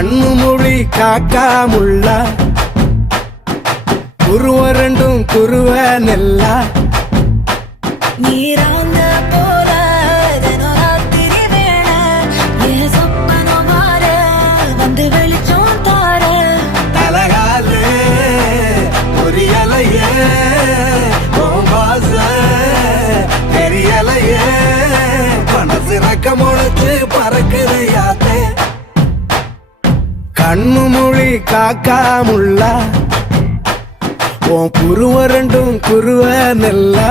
கண்ணு மொழி காக்காமுள்ள குருவ ரெண்டும் குருவ நெல்லா நீராங்க போல தினராத்திரி வேண என் சொப்பனம் மாற வந்து வெளிச்சம் தார தலகாலே புரியலையே பாச தெரியலையே மனசு ரக்க முளைச்சு பறக்குதையாத்தே கண்ணு மொழி காக்காமுள்ள உன் குருவ ரெண்டும் குருவ நெல்லா